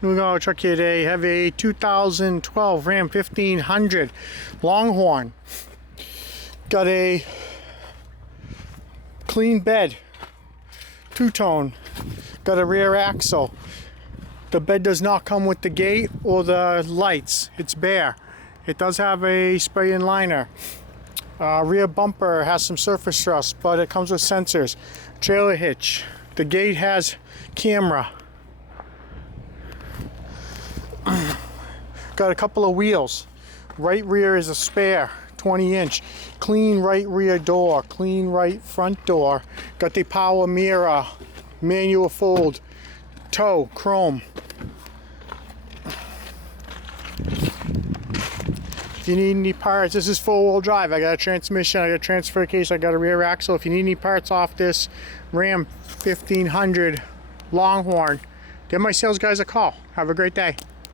New auto truck here today. Have a 2012 Ram 1500 Longhorn. Got a clean bed, two-tone. Got a rear axle. The bed does not come with the gate or the lights. It's bare. It does have a spray and liner. Rear bumper has some surface rust, but it comes with sensors. Trailer hitch. The gate has camera. Got a couple of wheels. Right rear is a spare, 20-inch. Clean right rear door, clean right front door. Got the power mirror, manual fold, tow, chrome. If you need any parts, this is four-wheel drive. I got a transmission, I got a transfer case, I got a rear axle. If you need any parts off this Ram 1500 Longhorn, give my sales guys a call. Have a great day.